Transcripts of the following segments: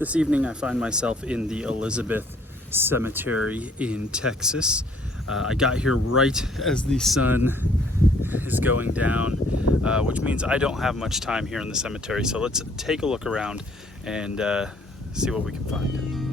This evening I find myself in the Elizabeth Cemetery in Texas. I got here right as the sun is going down, which means I don't have much time here in the cemetery. So let's take a look around and see what we can find.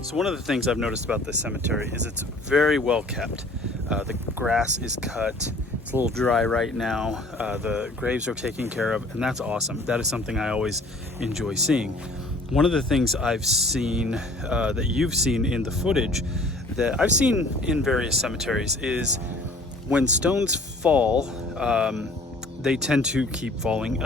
So one of the things I've noticed about this cemetery is it's very well kept. The grass is cut. It's a little dry right now. The graves are taken care of, and that's awesome. That is something I always enjoy seeing. One of the things I've seen that you've seen in the footage that I've seen in various cemeteries is when stones fall, they tend to keep falling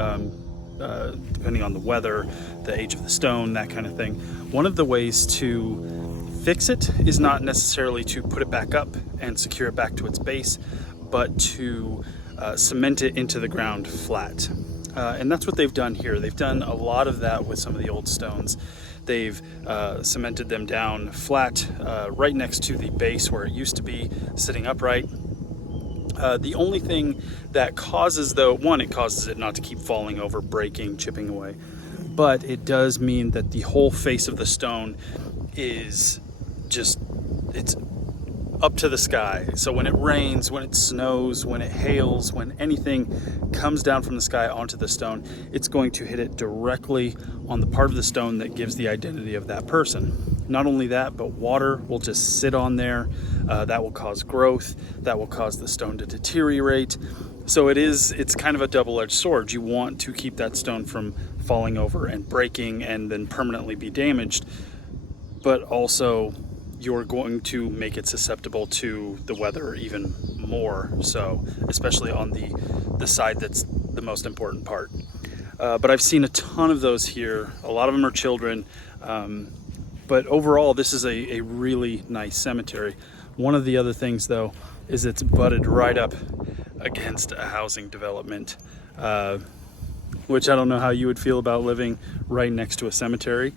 depending on the weather, the age of the stone, that kind of thing. One of the ways to fix it is not necessarily to put it back up and secure it back to its base, but to cement it into the ground flat. And that's what they've done here. They've done a lot of that with some of the old stones. They've cemented them down flat right next to the base where it used to be, sitting upright. The only thing that causes, though, one, it causes it not to keep falling over, breaking, chipping away, but it does mean that the whole face of the stone is just, it's up to the sky. So when it rains, when it snows, when it hails, when anything comes down from the sky onto the stone, it's going to hit it directly on the part of the stone that gives the identity of that person. Not only that, but water will just sit on there. That will cause growth. That will cause the stone to deteriorate. So it's kind of a double-edged sword. You want to keep that stone from falling over and breaking and then permanently be damaged, but also you're going to make it susceptible to the weather even more so, especially on the side that's the most important part. But I've seen a ton of those here. A lot of them are children. But overall, this is a really nice cemetery. One of the other things, though, is it's butted right up against a housing development, which I don't know how you would feel about living right next to a cemetery.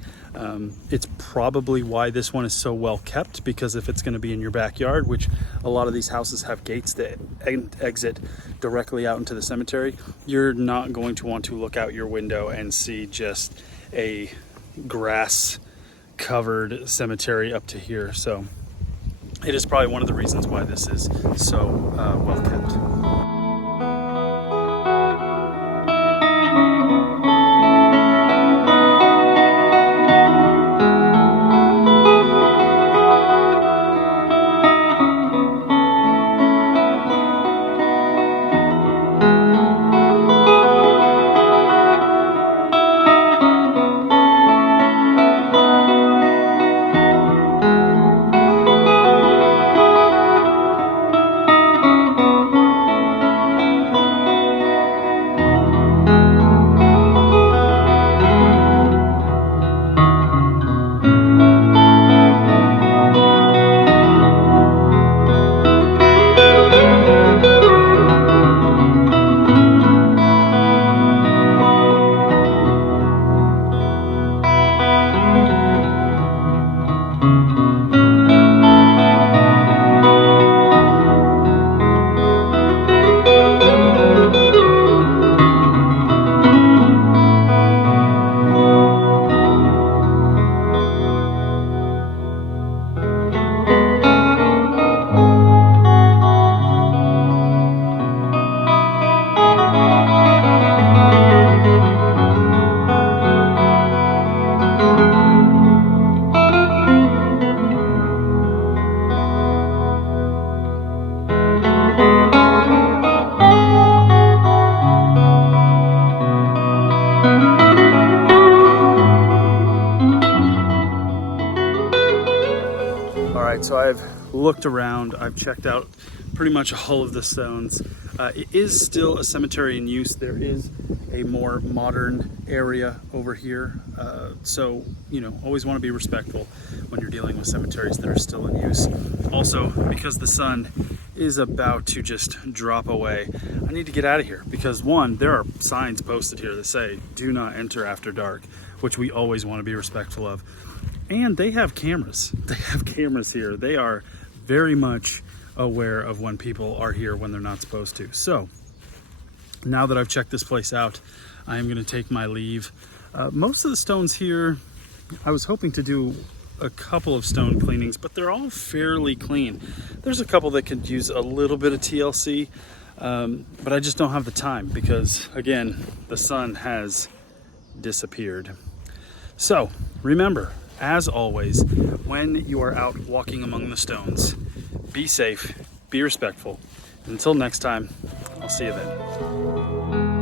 It's probably why this one is so well kept, because if it's going to be in your backyard, which a lot of these houses have gates that exit directly out into the cemetery, you're not going to want to look out your window and see just a grass covered cemetery up to here. So it is probably one of the reasons why this is so well kept. So I've looked around, I've checked out pretty much all of the stones. It is still a cemetery in use. There is a more modern area over here. So, you know, always want to be respectful when you're dealing with cemeteries that are still in use. Also, because the sun is about to just drop away, I need to get out of here because, one, there are signs posted here that say, do not enter after dark, which we always want to be respectful of. And they have cameras. They have cameras here. They are very much aware of when people are here when they're not supposed to. So now that I've checked this place out, I am going to take my leave. Most of the stones here, I was hoping to do a couple of stone cleanings, but they're all fairly clean. There's a couple that could use a little bit of TLC, but I just don't have the time because, again, the sun has disappeared. So remember, as always, when you are out walking among the stones, be safe, be respectful. Until next time, I'll see you then.